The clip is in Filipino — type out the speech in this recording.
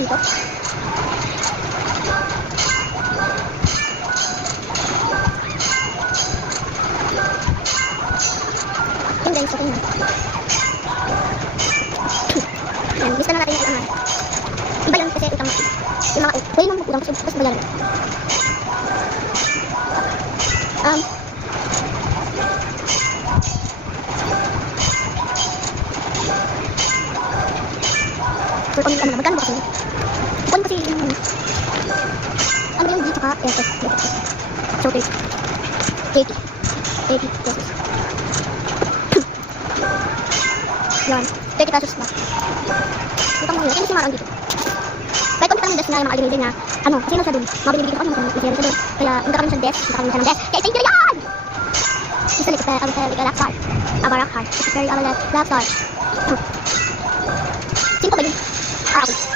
dito. Yun guys, okay na. Yan, lista na natin yung kailangan. Iba yun kasi utang natin. Yung mga pwede mo mag-utang kasi tapos bayaran. For on, ano na, magkano ba kasi? Buwan kasi yung ano yung G tsaka SS. So 30 pesos. Yan, 30 pesos na. Ito mo yun, kasi marang dito. Kahit kung parang yung desk na yung mga alinidin na, ano, kasi nung siya dun, mabili-bili ako yung siya dun. Kaya, hindi kami sa desk, Kaya, thank you yan! Isa like a rock star. A rock hard. It's very black star. Sino pa ba yun? Ah, okay.